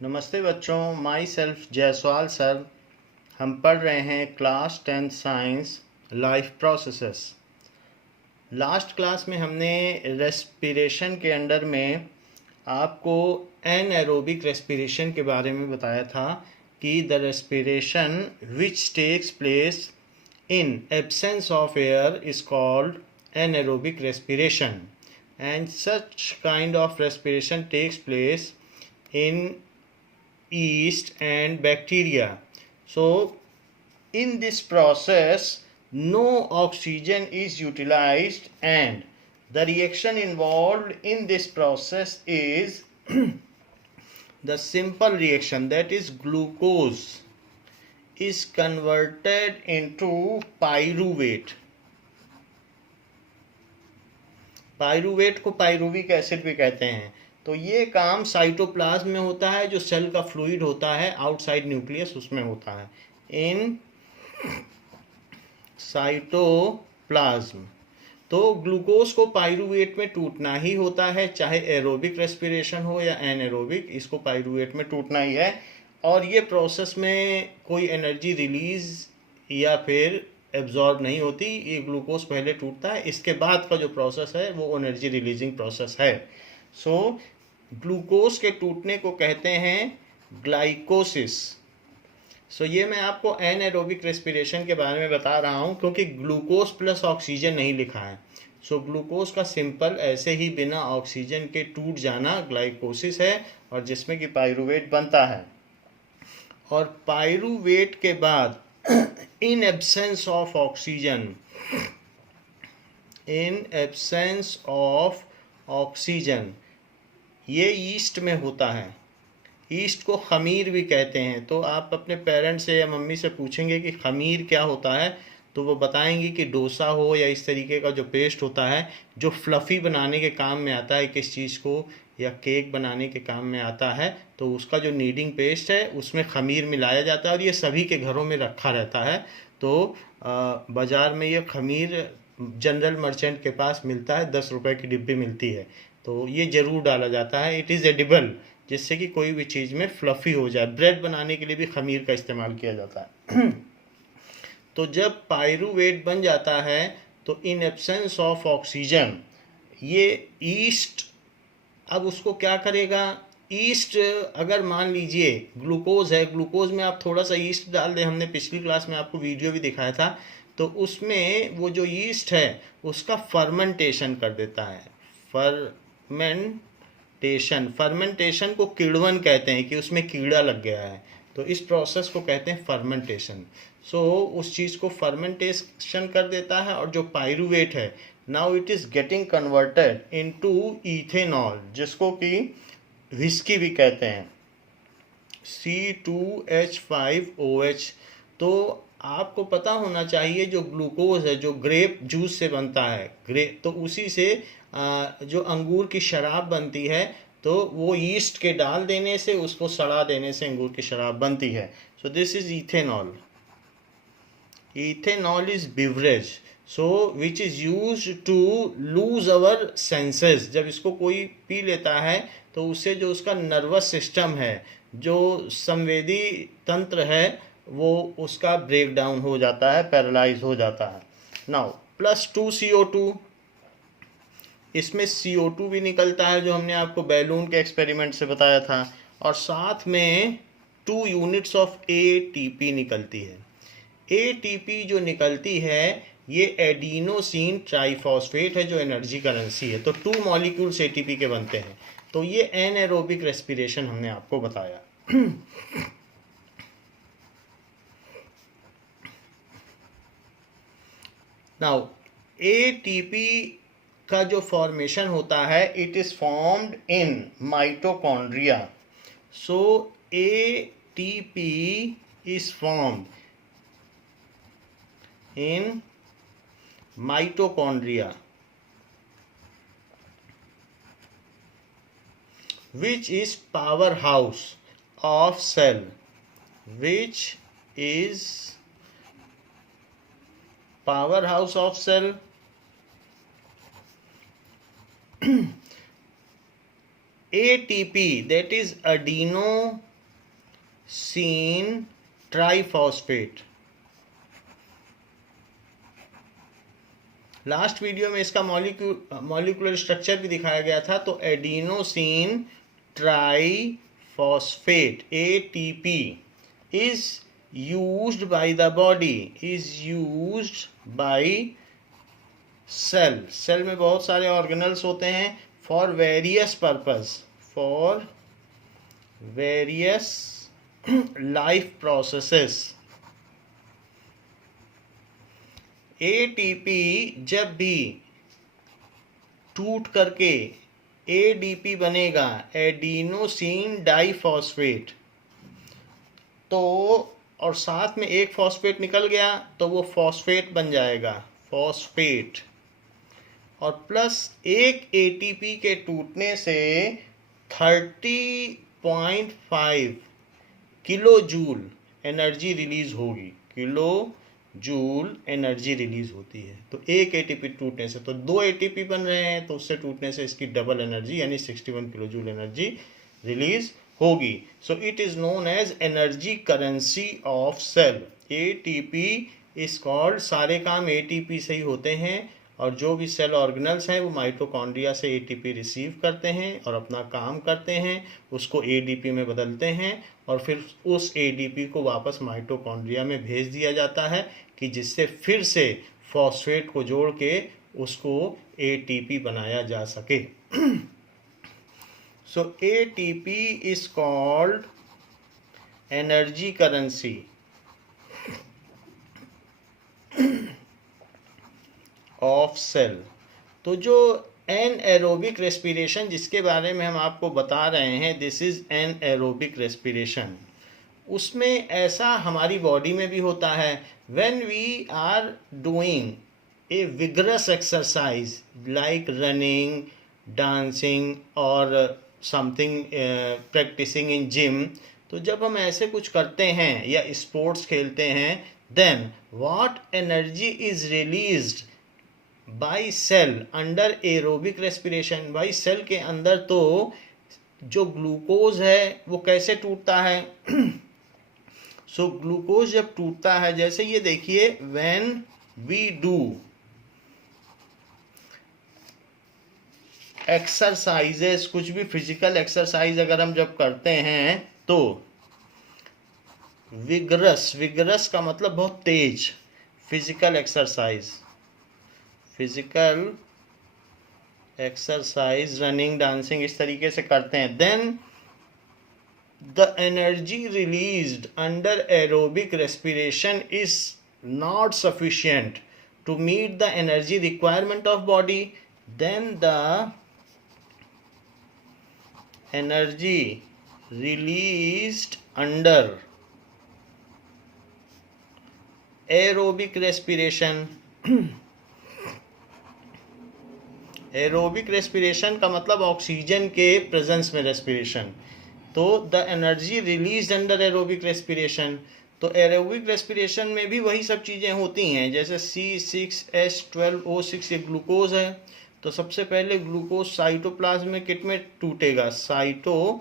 नमस्ते बच्चों, my self Jaiswal sir. हम पढ़ रहे हैं class 10th science life processes. Last class में हमने रेस्पिरेशन के अंडर में आपको एनएरोबिक रेस्पिरेशन के बारे में बताया था कि the respiration which takes place in absence of air is called anaerobic respiration, and such kind of respiration takes place in yeast and bacteria. So in this process no oxygen is utilized, and the reaction involved in this process is the simple reaction, that is glucose is converted into pyruvate. Pyruvate को पायरूविक acid भी कहते हैं। तो ये काम cytoplasm में होता है, जो सेल का फ्लूइड होता है आउटसाइड न्यूक्लियस, उसमें होता है इन साइटोप्लाज्म। तो ग्लूकोज को पायरूवेट में टूटना ही होता है, चाहे एरोबिक रेस्पिरेशन हो या एनएरोबिक, इसको पायरूवेट में टूटना ही है। और ये प्रोसेस में कोई एनर्जी रिलीज या फिर एब्जॉर्ब नहीं होती, ये ग्लूकोज पहले टूटता है, इसके बाद का जो प्रोसेस है वो एनर्जी रिलीजिंग प्रोसेस है। सो ग्लूकोज के टूटने को कहते हैं ग्लाइकोसिस। सो ये मैं आपको एनएरोबिक रेस्पिरेशन के बारे में बता रहा हूँ क्योंकि ग्लूकोज प्लस ऑक्सीजन नहीं लिखा है। सो ग्लूकोज का सिंपल ऐसे ही बिना ऑक्सीजन के टूट जाना ग्लाइकोसिस है, और जिसमें कि पायरूवेट बनता है। और पायरूवेट के बाद इन एब्सेंस ऑफ ऑक्सीजन, ये ईस्ट में होता है। ईस्ट को खमीर भी कहते हैं। तो आप अपने पेरेंट्स से या मम्मी से पूछेंगे कि खमीर क्या होता है, तो वो बताएंगे कि डोसा हो या इस तरीके का जो पेस्ट होता है जो फ्लफ़ी बनाने के काम में आता है किस चीज़ को, या केक बनाने के काम में आता है, तो उसका जो नीडिंग पेस्ट है उसमें खमीर मिलाया जाता है और ये सभी के घरों में रखा रहता है। तो बाज़ार में ये खमीर जनरल मर्चेंट के पास मिलता है, 10 रुपए की डिब्बी मिलती है, तो ये ज़रूर डाला जाता है। इट इज़ एडिबल, जिससे कि कोई भी चीज़ में फ्लफ़ी हो जाए। ब्रेड बनाने के लिए भी खमीर का इस्तेमाल किया जाता है। तो जब पायरूवेट बन जाता है तो इन एब्सेंस ऑफ ऑक्सीजन ये ईस्ट अब उसको क्या करेगा। ईस्ट अगर मान लीजिए ग्लूकोज है, ग्लूकोज में आप थोड़ा सा ईस्ट डाल दें, हमने पिछली क्लास में आपको वीडियो भी दिखाया था, तो उसमें वो जो ईस्ट है उसका फर्मेंटेशन कर देता है। फर्मेंटेशन को किण्वन कहते हैं कि उसमें कीड़ा लग गया है, तो इस प्रोसेस को कहते हैं फर्मेंटेशन। सो उस चीज़ को फर्मेंटेशन कर देता है, और जो पायरूवेट है now it is getting converted into ethanol, जिसको कि विस्की भी कहते हैं, C2H5OH। तो आपको पता होना चाहिए जो ग्लूकोज है जो ग्रेप जूस से बनता है, तो उसी से जो अंगूर की शराब बनती है, तो वो ईस्ट के डाल देने से, उसको सड़ा देने से अंगूर की शराब बनती है। So this is ethanol. Ethanol is beverage, so which is use to lose our senses. जब इसको कोई पी लेता है तो उससे जो उसका नर्वस सिस्टम है, जो संवेदी तंत्र है, वो उसका ब्रेक डाउन हो जाता है, पैरालाइज हो जाता है। नाउ +2 CO2, इसमें CO2 भी निकलता है जो हमने आपको बैलून के एक्सपेरिमेंट से बताया था, और साथ में 2 यूनिट्स ऑफ ATP निकलती है। ATP जो निकलती है ये एडिनोसिन ट्राइफॉस्फेट है, जो एनर्जी करेंसी है। तो 2 मॉलिक्यूल्स ATP के बनते हैं। तो ये एनएरोबिक रेस्पिरेशन हमने आपको बताया। नाउ ATP का जो फॉर्मेशन होता है, it is formed in mitochondria. So ATP is formed in mitochondria, which is powerhouse of cell, ATP, that is adenosine triphosphate. Last video में इसका मॉलिक्यूलर स्ट्रक्चर भी दिखाया गया था। तो adenosine triphosphate ATP is used by the body, is used by cell में बहुत सारे ऑर्गेनल्स होते हैं for various purpose, for various life processes. ATP जब भी टूट करके ADP बनेगा, एडिनोसिन डाइफॉस्फेट, तो और साथ में एक फॉस्फेट निकल गया तो वो फॉस्फेट बन जाएगा, फॉस्फेट। और प्लस एक ATP के टूटने से 30.5 किलो जूल एनर्जी रिलीज होगी, किलो जूल एनर्जी रिलीज होती है। तो एक ATP टूटने से, तो 2 ATP बन रहे हैं तो उससे टूटने से इसकी डबल एनर्जी यानी 61 किलो जूल एनर्जी रिलीज होगी। So it is known as energy currency of cell. ATP is called, सारे काम ATP से ही होते हैं और जो भी सेल ऑर्गेनल्स हैं वो माइटोकॉन्ड्रिया से ATP रिसीव करते हैं और अपना काम करते हैं, उसको ADP में बदलते हैं और फिर उस ADP को वापस माइटोकॉन्ड्रिया में भेज दिया जाता है कि जिससे फिर से फॉस्फेट को जोड़ के उसको ATP बनाया जा सके। So ATP is called energy currency of cell. तो जो एनएरोबिक रेस्पिरेशन जिसके बारे में हम आपको बता रहे हैं, दिस इज एनएरोबिक रेस्पिरेशन, उसमें ऐसा हमारी बॉडी में भी होता है। When we are doing a vigorous exercise like running, dancing और समथिंग प्रैक्टिसिंग इन जिम, तो जब हम ऐसे कुछ करते हैं या स्पोर्ट्स खेलते हैं, then what energy is released by cell under aerobic respiration. By cell के अंदर तो जो ग्लूकोज है वो कैसे टूटता है सो ग्लूकोज जब टूटता है, जैसे ये देखिए, व्हेन वी डू एक्सरसाइजेस, कुछ भी फिजिकल एक्सरसाइज अगर हम जब करते हैं तो विगरस का मतलब बहुत तेज, फिजिकल एक्सरसाइज रनिंग, डांसिंग इस तरीके से करते हैं, then the energy released under aerobic respiration is not sufficient to meet the energy requirement of body, then the energy released under aerobic respiration. Aerobic respiration का मतलब ऑक्सीजन के presence में respiration, तो the energy release under aerobic respiration. तो aerobic respiration में भी वही सब चीज़ें होती हैं, जैसे C6H12O6 ये ग्लूकोज है, तो सबसे पहले ग्लूकोज साइटोप्लाज्म में किट में टूटेगा, साइटोप्लाज्म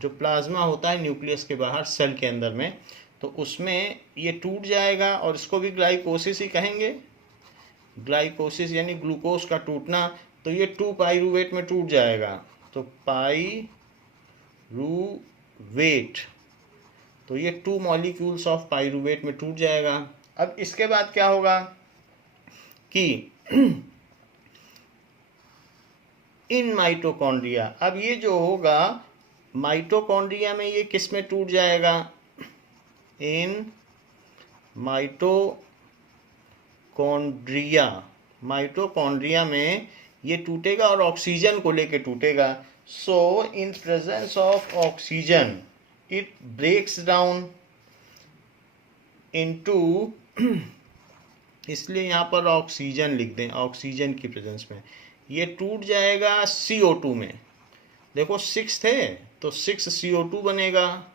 जो प्लाज्मा होता है न्यूक्लियस के बाहर सेल के अंदर में, तो उसमें ये टूट जाएगा और इसको भी ग्लाइकोसिस ही कहेंगे। ग्लाइकोसिस यानी ग्लूकोज का टूटना, तो ये 2 पाइरूवेट में टूट जाएगा, तो पाइरूवेट, तो ये 2 मॉलिक्यूल्स ऑफ पाइरूवेट में टूट जाएगा। अब इसके बाद क्या होगा कि इन माइटोकॉन्ड्रिया, अब ये जो होगा माइटोकॉन्ड्रिया में, ये किस में टूट जाएगा, इन माइटोकॉन्ड्रिया में ये टूटेगा और ऑक्सीजन को लेके टूटेगा। So in presence of oxygen it breaks down into, इसलिए यहाँ पर ऑक्सीजन लिख दें, ऑक्सीजन की प्रेजेंस में ये टूट जाएगा CO2 में। देखो 6 थे तो 6 CO2 बनेगा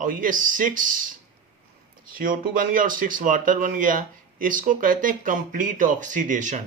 और ये 6 CO2 बन गया और 6 वाटर बन गया। इसको कहते हैं कंप्लीट ऑक्सीडेशन,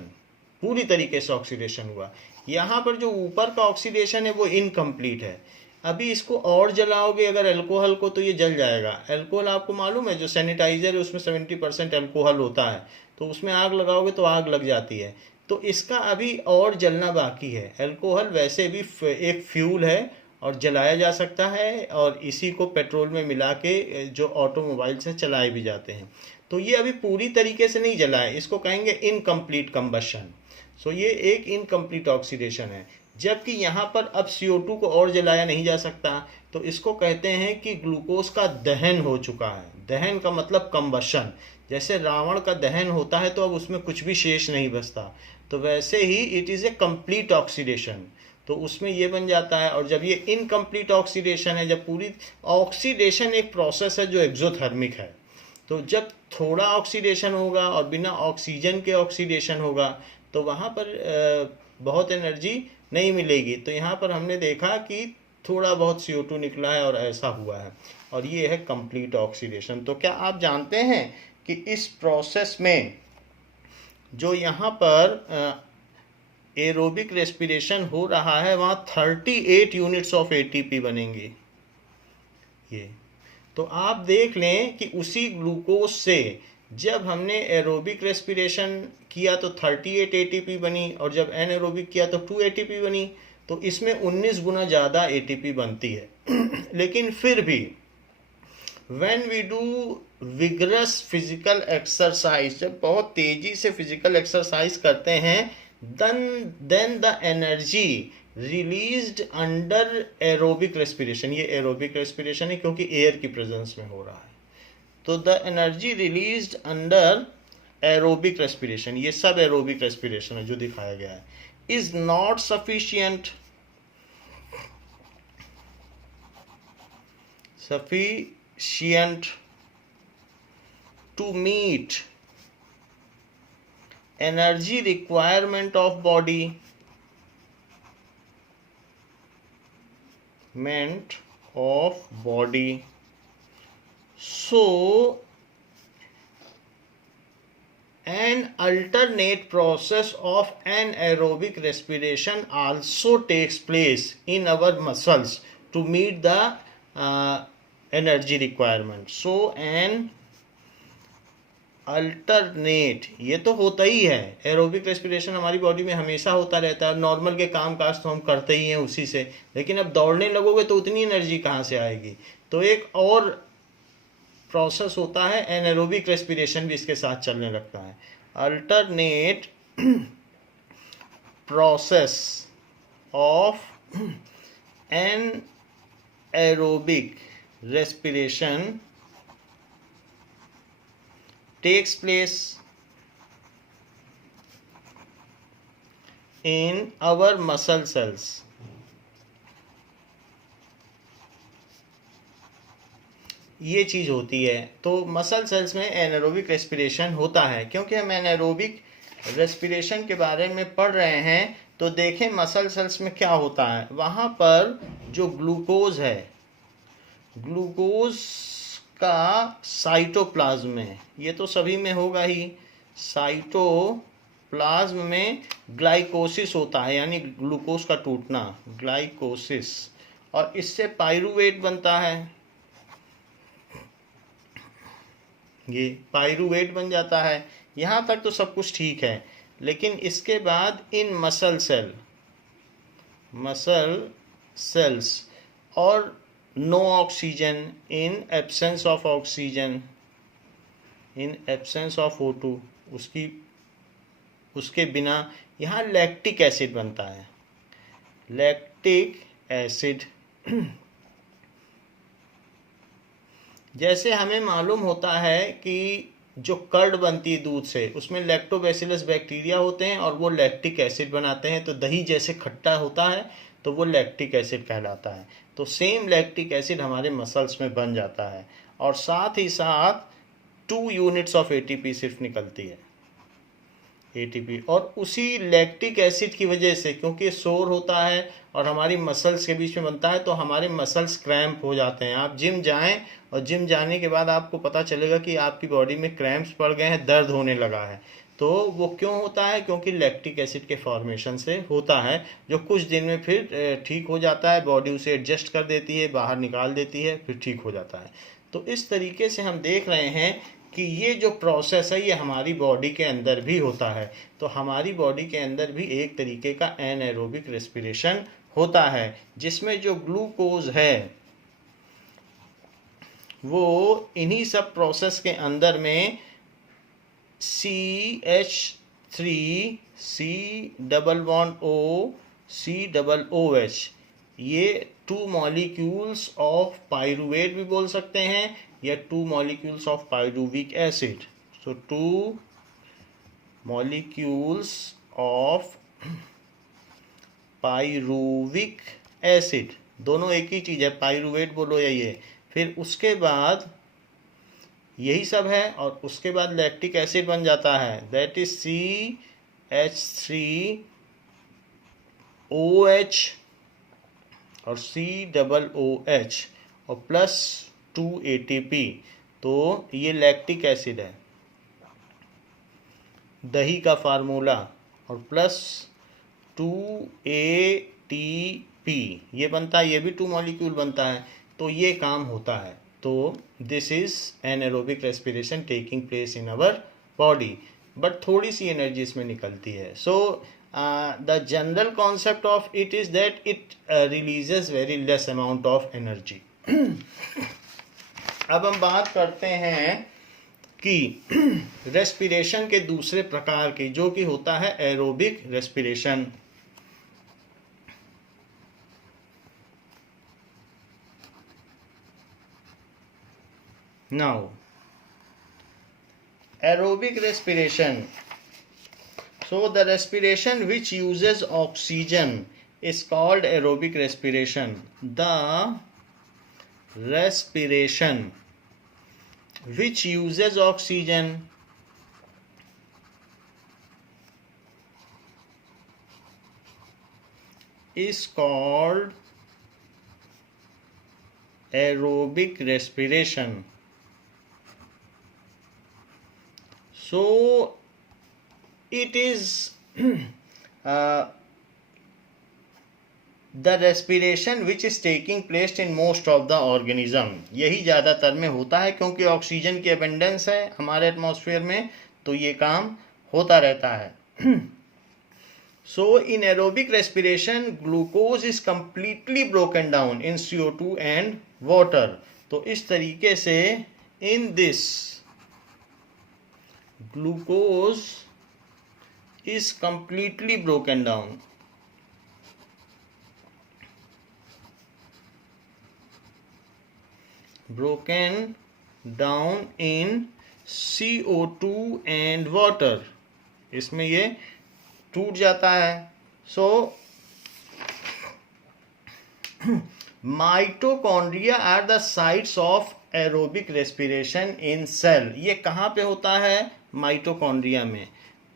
पूरी तरीके से ऑक्सीडेशन हुआ। यहाँ पर जो ऊपर का ऑक्सीडेशन है वो इनकम्प्लीट है। अभी इसको और जलाओगे अगर अल्कोहल को तो ये जल जाएगा। अल्कोहल आपको मालूम है जो सैनिटाइजर है उसमें 70% अल्कोहल होता है, तो उसमें आग लगाओगे तो आग लग जाती है। तो इसका अभी और जलना बाकी है। अल्कोहल वैसे भी एक फ्यूल है और जलाया जा सकता है, और इसी को पेट्रोल में मिला के जो ऑटोमोबाइल से चलाए भी जाते हैं। तो ये अभी पूरी तरीके से नहीं जला है, इसको कहेंगे इनकम्प्लीट कंबशन। सो ये एक इनकम्प्लीट ऑक्सीडेशन है। जबकि यहाँ पर अब CO2 को और जलाया नहीं जा सकता, तो इसको कहते हैं कि ग्लूकोज का दहन हो चुका है। दहन का मतलब कंबशन। जैसे रावण का दहन होता है तो अब उसमें कुछ भी शेष नहीं बचता, तो वैसे ही it is a complete oxidation, तो उसमें ये बन जाता है। और जब ये इनकम्प्लीट ऑक्सीडेशन है, जब पूरी ऑक्सीडेशन एक प्रोसेस है जो एक्सोथर्मिक है, तो जब थोड़ा ऑक्सीडेशन होगा और बिना ऑक्सीजन के ऑक्सीडेशन होगा तो वहाँ पर बहुत एनर्जी नहीं मिलेगी। तो यहाँ पर हमने देखा कि थोड़ा बहुत CO2 निकला है और ऐसा हुआ है, और ये है कंप्लीट ऑक्सीडेशन। तो क्या आप जानते हैं कि इस प्रोसेस में जो यहाँ पर एरोबिक रेस्पिरेशन हो रहा है वहाँ 38 यूनिट्स ऑफ ATP बनेंगे। ये तो आप देख लें कि उसी ग्लूकोज से जब हमने एरोबिक रेस्पिरेशन किया तो 38 ATP बनी, और जब एनएरोबिक किया तो 2 ATP बनी। तो इसमें 19 गुना ज़्यादा ATP बनती है। लेकिन फिर भी when we do vigorous physical exercise, जब बहुत तेजी से फिजिकल एक्सरसाइज करते हैं, then the energy released under aerobic respiration, ये aerobic respiration है क्योंकि एयर की प्रेजेंस में हो रहा है, तो the energy released under aerobic respiration, ये सब एरोबिक रेस्पिरेशन है जो दिखाया गया है, is not sufficient to meet energy requirement of body So an alternate process of anaerobic respiration also takes place in our muscles to meet the energy requirement. So an alternate, ये तो होता ही है, aerobic respiration हमारी body में हमेशा होता रहता है। नॉर्मल के काम काज तो हम करते ही हैं उसी से, लेकिन अब दौड़ने लगोगे तो उतनी एनर्जी कहाँ से आएगी। तो एक और प्रोसेस होता है एनारोबिक रेस्पिरेशन भी इसके साथ चलने लगता है। Alternate process of anaerobic respiration takes place in our muscle cells. ये चीज़ होती है। तो मसल सेल्स में एनारोबिक रेस्पिरेशन होता है। क्योंकि हम एनारोबिक रेस्पिरेशन के बारे में पढ़ रहे हैं, तो देखें मसल सेल्स में क्या होता है। वहाँ पर जो ग्लूकोज है, ग्लूकोज का साइटोप्लाज्म में, ये तो सभी में होगा ही, साइटोप्लाज्म में ग्लाइकोसिस होता है, यानी ग्लूकोज का टूटना, ग्लाइकोसिस, और इससे पाइरूवेट बनता है। ये पाइरूवेट बन जाता है। यहाँ तक तो सब कुछ ठीक है, लेकिन इसके बाद इन मसल सेल्स और no oxygen, in absence of oxygen, in absence of O2, उसके बिना यहाँ लैक्टिक एसिड बनता है। लैक्टिक एसिड जैसे हमें मालूम होता है कि जो कर्ड बनती है दूध से, उसमें लैक्टोबैसिलस बैक्टीरिया होते हैं और वो लैक्टिक एसिड बनाते हैं। तो दही जैसे खट्टा होता है तो वो लैक्टिक एसिड कहलाता है। तो सेम लैक्टिक एसिड हमारे मसल्स में बन जाता है, और साथ ही साथ 2 यूनिट्स ऑफ ATP सिर्फ निकलती है, ATP। और उसी लैक्टिक एसिड की वजह से, क्योंकि शोर होता है और हमारी मसल्स के बीच में बनता है, तो हमारे मसल्स क्रैम्प हो जाते हैं। आप जिम जाएं और जिम जाने के बाद आपको पता चलेगा कि आपकी बॉडी में क्रैम्प्स पड़ गए हैं, दर्द होने लगा है। तो वो क्यों होता है? क्योंकि लैक्टिक एसिड के फॉर्मेशन से होता है, जो कुछ दिन में फिर ठीक हो जाता है, बॉडी उसे एडजस्ट कर देती है, बाहर निकाल देती है, फिर ठीक हो जाता है। तो इस तरीके से हम देख रहे हैं कि ये जो प्रोसेस है ये हमारी बॉडी के अंदर भी होता है। तो हमारी बॉडी के अंदर भी एक तरीके का एनएरोबिक रेस्पिरेशन होता है, जिसमें जो ग्लूकोज है वो इन्हीं सब प्रोसेस के अंदर में CH3 C double bond O C double OH, ये 2 मॉलिक्यूल्स ऑफ पाइरुवेट भी बोल सकते हैं या 2 molecules of pyruvic acid. So 2 molecules of pyruvic acid, दोनों एक ही चीज़ है, पाइरुवेट बोलो या ये। फिर उसके बाद यही सब है, और उसके बाद लैक्टिक एसिड बन जाता है, दैट इज CH3OH और C डबल OH और प्लस 2 ATP। तो ये लैक्टिक एसिड है, दही का फार्मूला, और प्लस 2 ATP ये बनता है, ये भी 2 मॉलिक्यूल बनता है। तो ये काम होता है। तो this is anaerobic respiration taking place in our body, but थोड़ी सी एनर्जी इसमें निकलती है। So the general concept of it is that it releases very less amount of energy. अब हम बात करते हैं कि रेस्पिरेशन के दूसरे प्रकार की, जो कि होता है aerobic respiration. Now, aerobic respiration. So the respiration which uses oxygen is called aerobic respiration. The respiration which uses oxygen is called aerobic respiration. So it is the respiration which is taking place in most of the organism. यही ज़्यादातर में होता है, क्योंकि oxygen की abundance है हमारे atmosphere में, तो ये काम होता रहता है। So in aerobic respiration, glucose is completely broken down in CO2 and water. तो इस तरीके से in this glucose is completely broken down. Broken down in CO2 and water. इसमें ये टूट जाता है। So mitochondria are the sites of aerobic respiration in cell. ये कहाँ पे होता है? माइटोकॉन्ड्रिया में।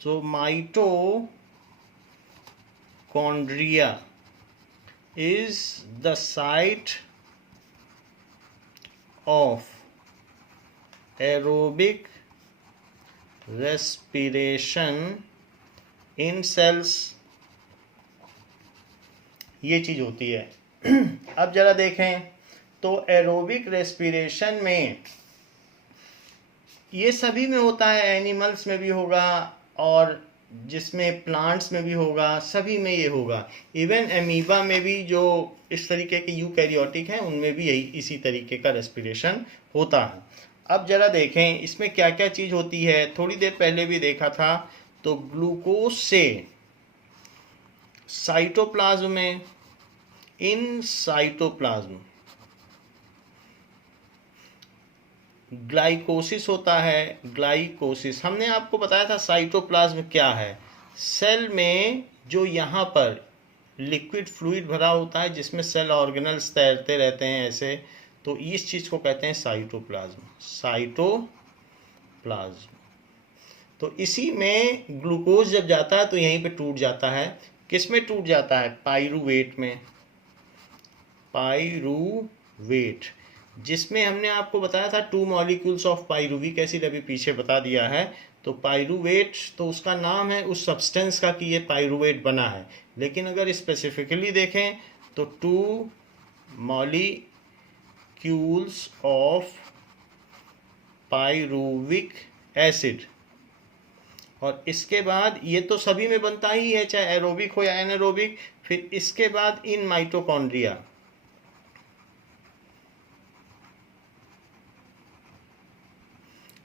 So mitochondria is the site of aerobic respiration in cells. ये चीज होती है। अब जरा देखें तो एरोबिक रेस्पिरेशन में ये सभी में होता है, एनिमल्स में भी होगा और जिसमें प्लांट्स में भी होगा, सभी में ये होगा। इवन एमीबा में भी जो इस तरीके के यूकैरियोटिक हैं उनमें भी यही इसी तरीके का रेस्पिरेशन होता है। अब जरा देखें इसमें क्या क्या चीज़ होती है। थोड़ी देर पहले भी देखा था, तो ग्लूकोज से साइटोप्लाज्म में, इन साइटोप्लाज्म ग्लाइकोसिस होता है। ग्लाइकोसिस हमने आपको बताया था। साइटोप्लाज्म क्या है? सेल में जो यहाँ पर लिक्विड फ्लूइड भरा होता है जिसमें सेल ऑर्गेनल्स तैरते रहते हैं ऐसे, तो इस चीज़ को कहते हैं साइटोप्लाज्म। साइटोप्लाज्म। तो इसी में ग्लूकोज जब जाता है तो यहीं पे टूट जाता है। किस में टूट जाता है? पाइरुवेट में। पाइरुवेट, जिसमें हमने आपको बताया था 2 मॉलिक्यूल्स ऑफ पाइरुविक एसिड, अभी पीछे बता दिया है। तो पाइरूवेट तो उसका नाम है उस सब्सटेंस का कि ये पाइरूवेट बना है, लेकिन अगर स्पेसिफिकली देखें तो 2 मॉलिक्यूल्स ऑफ पाइरूविक एसिड, और इसके बाद ये तो सभी में बनता ही है, चाहे एरोबिक हो या एनारोबिक। फिर इसके बाद इन माइटोकॉन्ड्रिया,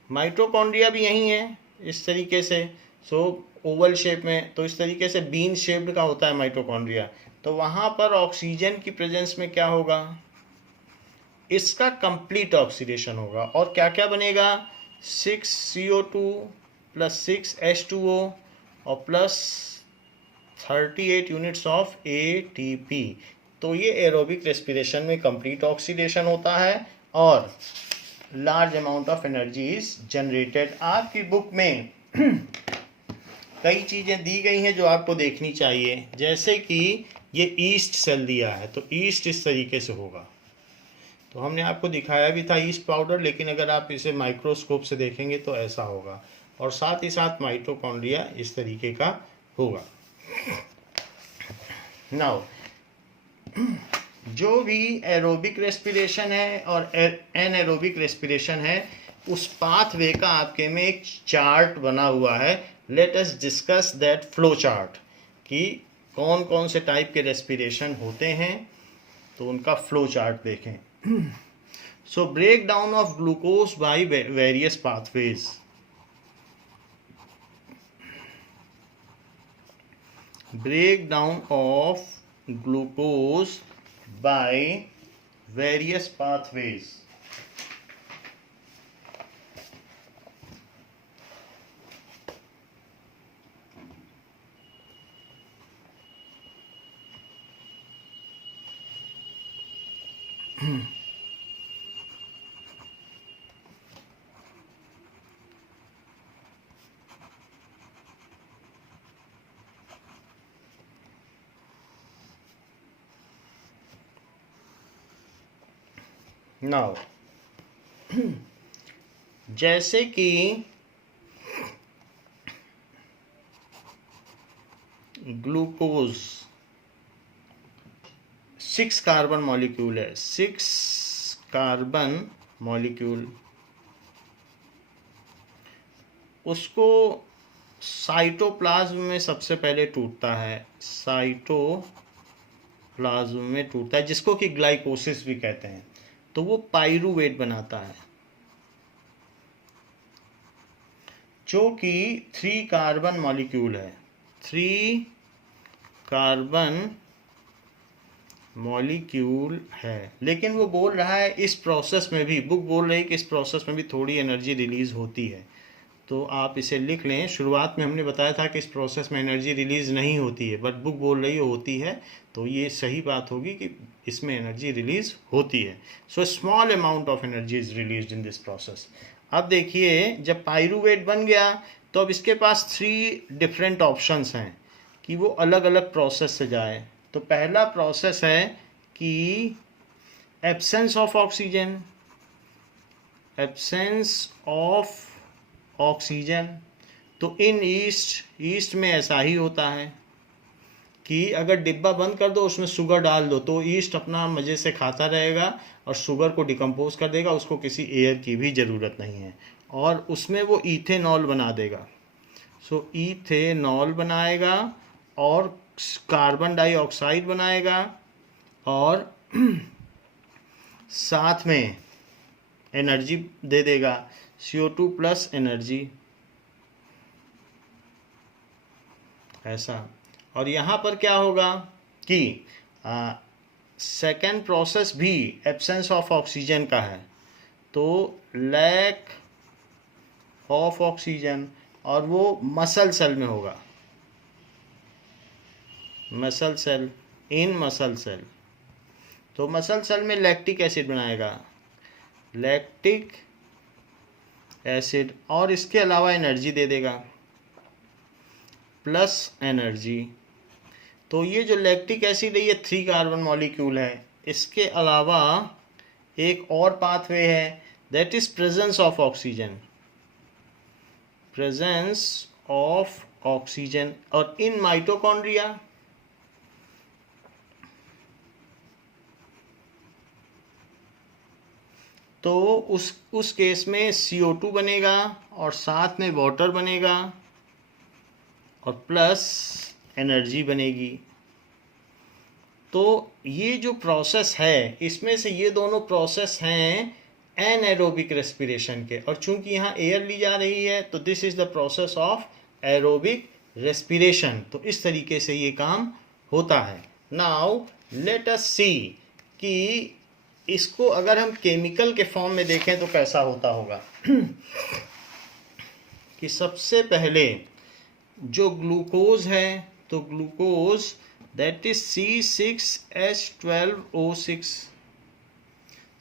माइटोकॉन्ड्रिया भी यही है इस तरीके से, सो ओवल शेप में, तो इस तरीके से बीन शेप्ड का होता है माइटोकॉन्ड्रिया। तो वहाँ पर ऑक्सीजन की प्रेजेंस में क्या होगा, इसका कंप्लीट ऑक्सीडेशन होगा, और क्या क्या बनेगा, 6CO2 प्लस 6H2O और प्लस 38 यूनिट्स ऑफ ATP। तो ये एरोबिक रेस्पिरेशन में कंप्लीट ऑक्सीडेशन होता है और large amount of energy is generated. आपकी बुक में कई चीज़ें दी गई हैं जो आपको देखनी चाहिए, जैसे कि ये ईस्ट सेल दिया है, तो ईस्ट इस तरीके से होगा। तो हमने आपको दिखाया भी था ईस्ट पाउडर, लेकिन अगर आप इसे माइक्रोस्कोप से देखेंगे तो ऐसा होगा, और साथ ही साथ माइटोकॉन्ड्रिया इस तरीके का होगा। नाउ जो भी एरोबिक रेस्पिरेशन है और एनएरोबिक रेस्पिरेशन है, उस पाथवे का आपके में एक चार्ट बना हुआ है। Let us discuss that flow chart, कि कौन कौन से टाइप के रेस्पिरेशन होते हैं, तो उनका फ्लो चार्ट देखें। So break down of glucose by various pathways. Break down of glucose by various pathways. Now जैसे कि ग्लूकोज 6 कार्बन मॉलिक्यूल है, 6 कार्बन मॉलिक्यूल, उसको साइटोप्लाज्म में सबसे पहले टूटता है, साइटोप्लाज्म में टूटता है, जिसको कि ग्लाइकोसिस भी कहते हैं। तो वो पाइरूवेट बनाता है, जो कि 3 कार्बन मॉलिक्यूल है, 3 कार्बन मॉलिक्यूल है। लेकिन वो बोल रहा है इस प्रोसेस में भी, बुक बोल रही है कि इस प्रोसेस में भी थोड़ी एनर्जी रिलीज होती है। तो आप इसे लिख लें। शुरुआत में हमने बताया था कि इस प्रोसेस में एनर्जी रिलीज नहीं होती है, बट बुक बोल रही है होती है, तो ये सही बात होगी कि इसमें एनर्जी रिलीज होती है। So small amount of energy is released in this process. अब देखिए, जब पाइरूवेट बन गया तो अब इसके पास 3 डिफरेंट ऑप्शंस हैं कि वो अलग अलग प्रोसेस से जाए। तो पहला प्रोसेस है कि absence of oxygen, absence of oxygen. तो इन ईस्ट में ऐसा ही होता है कि अगर डिब्बा बंद कर दो, उसमें शुगर डाल दो, तो ईस्ट अपना मज़े से खाता रहेगा और शुगर को डिकम्पोज कर देगा, उसको किसी एयर की भी ज़रूरत नहीं है, और उसमें वो इथेनॉल बना देगा। सो इथेनॉल बनाएगा और कार्बन डाइऑक्साइड बनाएगा, और साथ में एनर्जी दे देगा, CO2 प्लस एनर्जी, ऐसा। और यहाँ पर क्या होगा कि सेकेंड प्रोसेस भी एब्सेंस ऑफ ऑक्सीजन का है, तो लैक ऑफ ऑक्सीजन, और वो मसल सेल में होगा, मसल सेल, इन मसल सेल। तो मसल सेल में लैक्टिक एसिड बनाएगा, लैक्टिक एसिड, और इसके अलावा एनर्जी दे देगा, प्लस एनर्जी। तो ये जो लैक्टिक एसिड है ये 3 कार्बन मॉलिक्यूल है। इसके अलावा एक और पाथवे है, that is presence of oxygen, presence of oxygen. और इन माइटोकॉन्ड्रिया, तो उस केस में CO2 बनेगा और साथ में वाटर बनेगा और प्लस एनर्जी बनेगी। तो ये जो प्रोसेस है, इसमें से ये दोनों प्रोसेस हैं एनएरोबिक रेस्पिरेशन के, और चूंकि यहाँ एयर ली जा रही है तो this is the process of aerobic respiration. तो इस तरीके से ये काम होता है। नाउ लेट अस सी कि इसको अगर हम केमिकल के फॉर्म में देखें तो कैसा होता होगा। कि सबसे पहले जो ग्लूकोज है, तो glucose that is C6H12O6।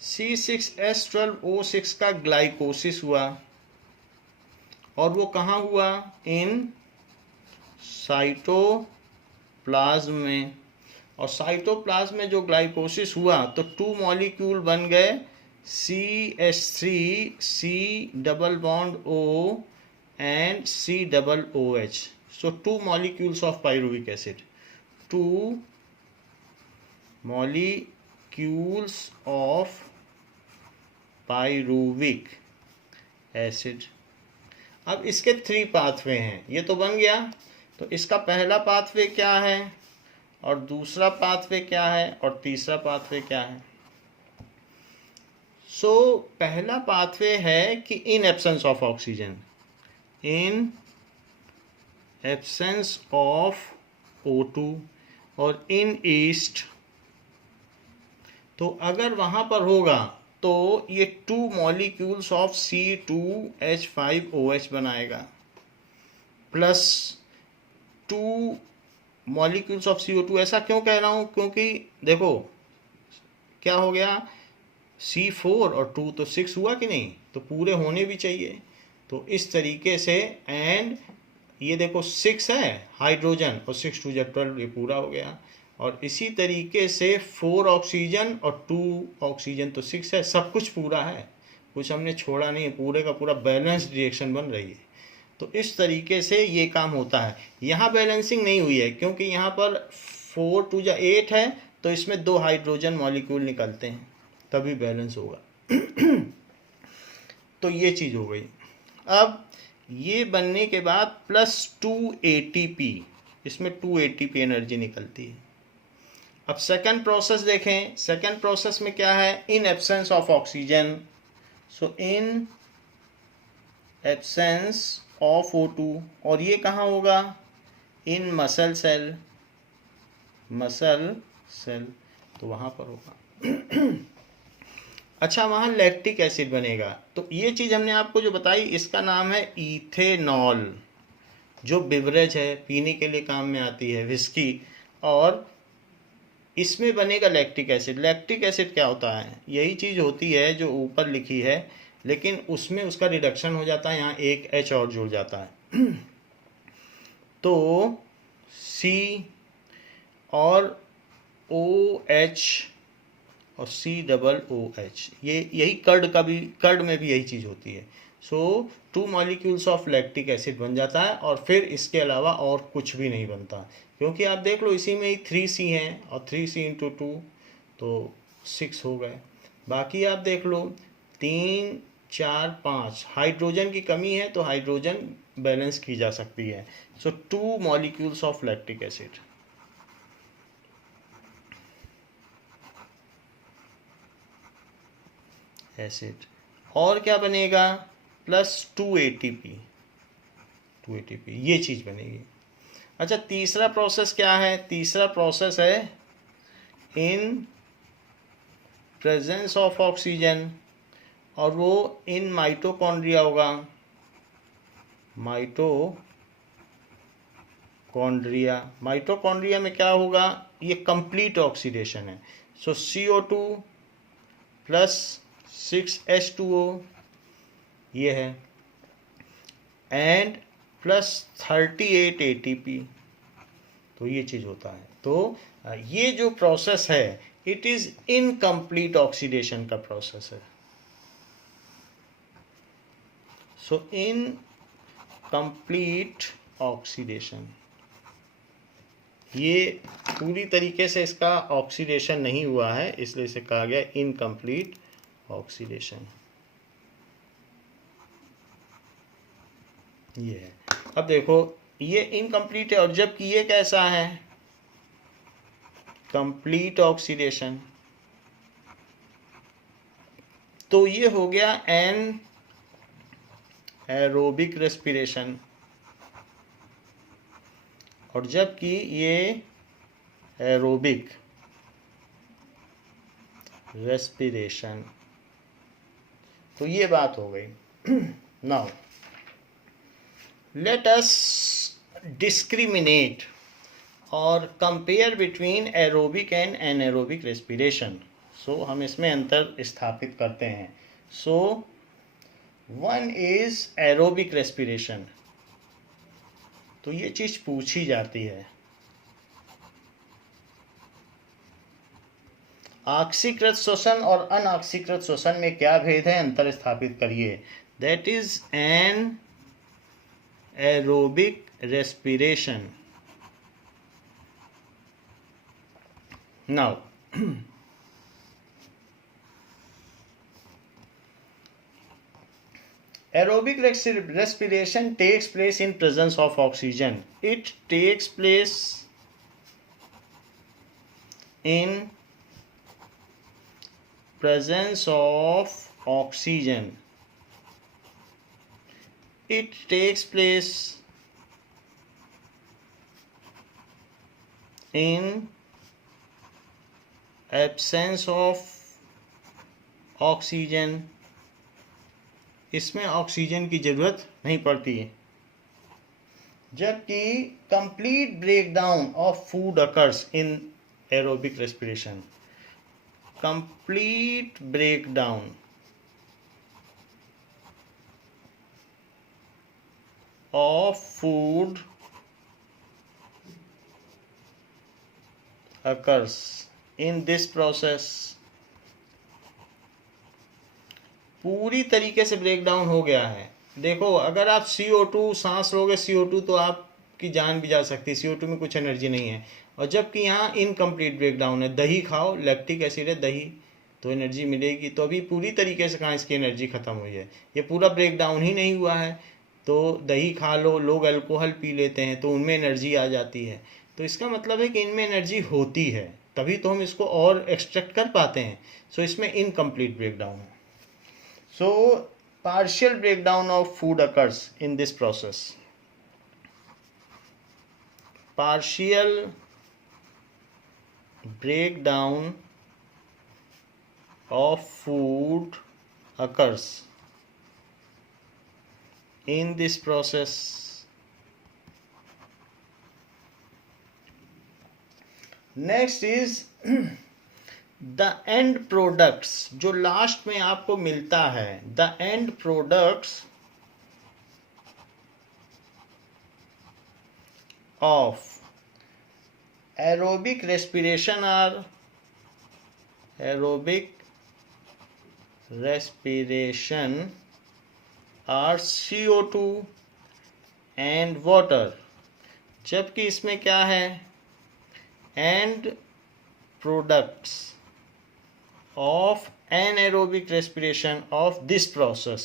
C6H12O6 का ग्लाइकोसिस हुआ, और वो कहाँ हुआ? इन साइटोप्लाज्म में। और साइटोप्लाज्म में जो ग्लाइकोसिस हुआ तो 2 मॉलिक्यूल बन गए CH3, C double bond O and C double OH. So 2 molecules of pyruvic acid. 2 molecules of pyruvic acid. अब इसके 3 पाथवे हैं। ये तो बन गया। तो इसका पहला पाथवे क्या है, और दूसरा पाथवे क्या है, और तीसरा पाथवे क्या है? सो पहला पाथवे है कि इन absence of oxygen, in absence of O2 और इन ईस्ट। तो अगर वहाँ पर होगा तो ये 2 मॉलिक्यूल्स ऑफ C2H5OH बनाएगा, प्लस 2 मॉलिक्यूल्स ऑफ CO2। ऐसा क्यों कह रहा हूँ? क्योंकि देखो क्या हो गया, C4 और 2 तो 6 हुआ कि नहीं, तो पूरे होने भी चाहिए। तो इस तरीके से, एंड ये देखो 6 है हाइड्रोजन और 6 2 12, ये पूरा हो गया। और इसी तरीके से 4 ऑक्सीजन और 2 ऑक्सीजन, तो 6 है। सब कुछ पूरा है, कुछ हमने छोड़ा नहीं है, पूरे का पूरा बैलेंस्ड रिएक्शन बन रही है। तो इस तरीके से ये काम होता है। यहाँ बैलेंसिंग नहीं हुई है क्योंकि यहाँ पर 4 2 8 है, तो इसमें 2 हाइड्रोजन मॉलिक्यूल निकलते हैं, तभी बैलेंस होगा। तो ये चीज़ हो गई। अब ये बनने के बाद प्लस 2 ATP, इसमें 2 ATP एनर्जी निकलती है। अब सेकंड प्रोसेस देखें। सेकंड प्रोसेस में क्या है? इन absence of oxygen, so in absence of O2। और ये कहाँ होगा? इन मसल सेल, मसल सेल, तो वहाँ पर होगा। अच्छा, वहाँ लैक्टिक एसिड बनेगा। तो ये चीज़ हमने आपको जो बताई, इसका नाम है इथेनॉल, जो बिवरेज है, पीने के लिए काम में आती है, विस्की। और इसमें बनेगा लैक्टिक एसिड। लैक्टिक एसिड क्या होता है? यही चीज़ होती है जो ऊपर लिखी है, लेकिन उसमें उसका रिडक्शन हो जाता है, यहाँ एक H और जुड़ जाता है। तो C और OH और C डबल OH, ये यही कर्ड में भी यही चीज़ होती है। सो 2 मॉलिक्यूल्स ऑफ लैक्टिक एसिड बन जाता है, और फिर इसके अलावा और कुछ भी नहीं बनता। क्योंकि आप देख लो इसी में ही 3C हैं, और 3C इंटू 2 तो 6 हो गए। बाकी आप देख लो 3 4 5 हाइड्रोजन की कमी है, तो हाइड्रोजन बैलेंस की जा सकती है। सो 2 मॉलिक्यूल्स ऑफ लैक्टिक एसिड। और क्या बनेगा? प्लस 2 ATP, ये चीज़ बनेगी। अच्छा, तीसरा प्रोसेस क्या है? तीसरा प्रोसेस है इन प्रेजेंस ऑफ ऑक्सीजन, और वो इन माइटोकॉन्ड्रिया होगा। माइटोकॉन्ड्रिया में क्या होगा? ये कंप्लीट ऑक्सीडेशन है। सो CO2 प्लस 6H2O ये है, एंड प्लस 38 ATP, तो ये चीज़ होता है। तो ये जो प्रोसेस है, इट इज़ इनकम्प्लीट ऑक्सीडेशन का प्रोसेस है। सो इन कंप्लीट ऑक्सीडेशन। ये पूरी तरीके से इसका ऑक्सीडेशन नहीं हुआ है, इसलिए इसे कहा गया इनकम्प्लीट ऑक्सीडेशन। ये है। अब देखो ये इनकम्प्लीट है, और जबकि ये कैसा है, कंप्लीट ऑक्सीडेशन। तो ये हो गया एन एरोबिक रेस्पिरेशन, और जबकि ये एरोबिक रेस्पिरेशन। तो ये बात हो गई। नाउ लेट अस डिस्क्रिमिनेट और compare between aerobic and anaerobic respiration. So हम इसमें अंतर स्थापित करते हैं। So one is aerobic respiration. तो ये चीज पूछी जाती है, ऑक्सीकृत श्वसन और अनऑक्सीकृत श्वसन में क्या भेद है, अंतर स्थापित करिए। That is an aerobic respiration. Now aerobic respiration takes place in presence of oxygen. It takes place in presence of oxygen. It takes place in absence of oxygen. इसमें ऑक्सीजन की जरूरत नहीं पड़ती है। जबकि complete breakdown of food occurs in aerobic respiration. Complete breakdown of food occurs in this process। पूरी तरीके से ब्रेकडाउन हो गया है। देखो अगर आप CO2 सांस लोगे, CO2 तो आपकी जान भी जा सकती है, CO2 में कुछ एनर्जी नहीं है। और जबकि यहाँ इनकम्प्लीट ब्रेकडाउन है। दही खाओ, लैक्टिक एसिड है, दही तो एनर्जी मिलेगी। तो अभी पूरी तरीके से कहाँ इसकी एनर्जी खत्म हुई है, ये पूरा ब्रेकडाउन ही नहीं हुआ है। तो दही खा लो, लोग अल्कोहल पी लेते हैं तो उनमें एनर्जी आ जाती है। तो इसका मतलब है कि इनमें एनर्जी होती है, तभी तो हम इसको और एक्सट्रैक्ट कर पाते हैं। सो इसमें इनकम्प्लीट ब्रेकडाउन है। सो partial breakdown of food occurs in this process। partial breakdown of food occurs in this process। next is the end products, जो लास्ट में आपको मिलता है। The end products of aerobic respiration are CO2 and water. जबकि इसमें क्या है, end products of anaerobic respiration of this process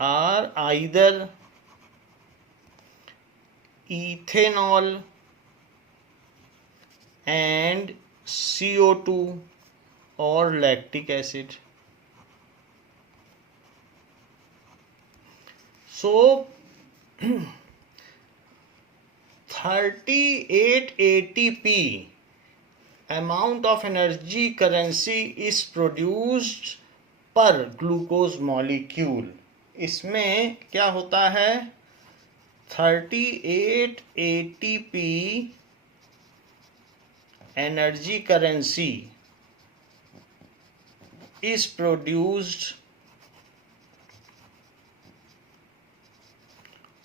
are either ethanol and CO2 or lactic acid। so 38 ATP amount of energy currency is produced per glucose molecule। इसमें क्या होता है, 38 ATP energy currency is produced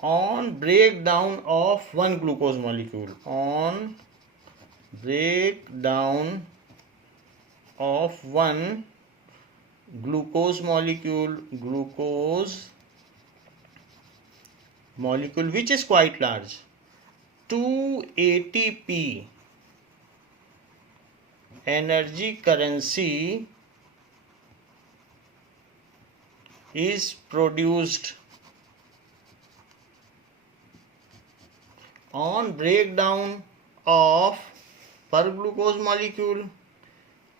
on breakdown of one glucose molecule। on breakdown of one glucose molecule which is quite large, 2 ATP energy currency is produced on breakdown of per glucose molecule,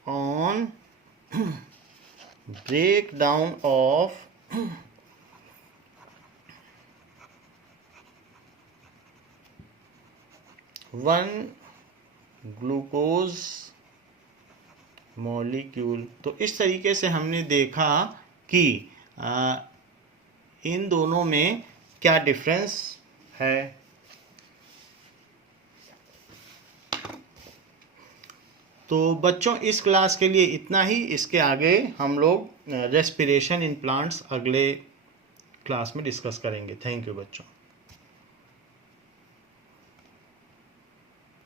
on breakdown of one glucose molecule. तो इस तरीके से हमने देखा कि इन दोनों में क्या डिफरेंस है। तो बच्चों इस क्लास के लिए इतना ही। इसके आगे हम लोग रेस्पिरेशन इन प्लांट्स अगले क्लास में डिस्कस करेंगे। थैंक यू बच्चों।